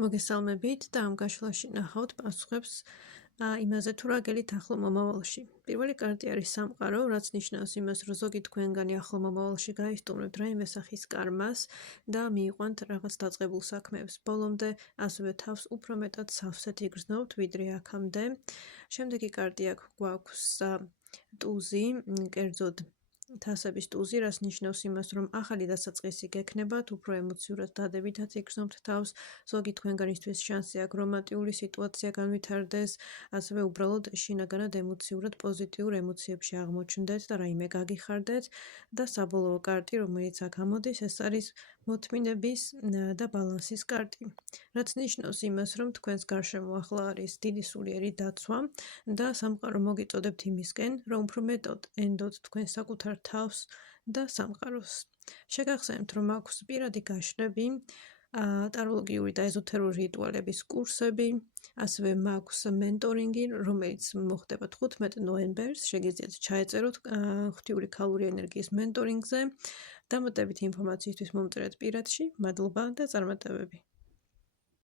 მოგესალმებით და ამ გაშლაში ნახავთ პასუხებს იმაზე თუ რა გელით ახლო მომავალში. პირველი კარტი არის სამყარო, რაც ნიშნავს იმას, რომ ზოგი თქვენგანი ახლო მომავალში გაისტუმრებთ რაიმე სახის კარმას და მიიყვანთ რაღაც დაწყებულ საქმეებს. ბოლომდე ასევე თავს უფრო მეტად სავსედ იგრძნობთ, ვიდრე აქამდე. შემდეგი კარტი გვაქვს ტუზი, კერძოდ თასების ტუზი, რაც ნიშნავს იმას, რომ ახალი დასაწყისი გექნებათ, უფრო ემოციურად დადებითად იგრძნობთ თავს, ზოგი თქვენგანისთვის შანსი აქვს რომანტიკული სიტუაცია განვითარდეს, ასევე უბრალოდ შინაგანად ემოციურად პოზიტიურ ემოციებში აღმოჩნდეთ და რაიმე გაგიხარდეთ და საბოლოო კარტი, რომელიც აქ ამოდის, ეს არის მოთმინების და ბალანსის კარტი, რაც ნიშნავს იმას, რომ თქვენს გარშემო ახლა არის დიდი სულიერი დაცვა და სამყარო მოგიწოდებთ იმისკენ, რომ უფრო მეტად ენდოთ თქვენ საკუთარ თავს და სამყაროს. შეგახსენებთ, რომ აქვს პირადი გაშლები, ტაროლოგიური და ეზოთერული რიტუალების კურსები, ასევე მაქვს მენტორინგი, რომელიც მოხდება 15 ნოემბერს, შეგიძლიათ ჩაეწეროთ ღვთიური ქალური ენერგიის მენტორინგზე. დამატებითი ინფორმაციისთვის მომწერეთ პირადში. მადლობა და წარმატებები.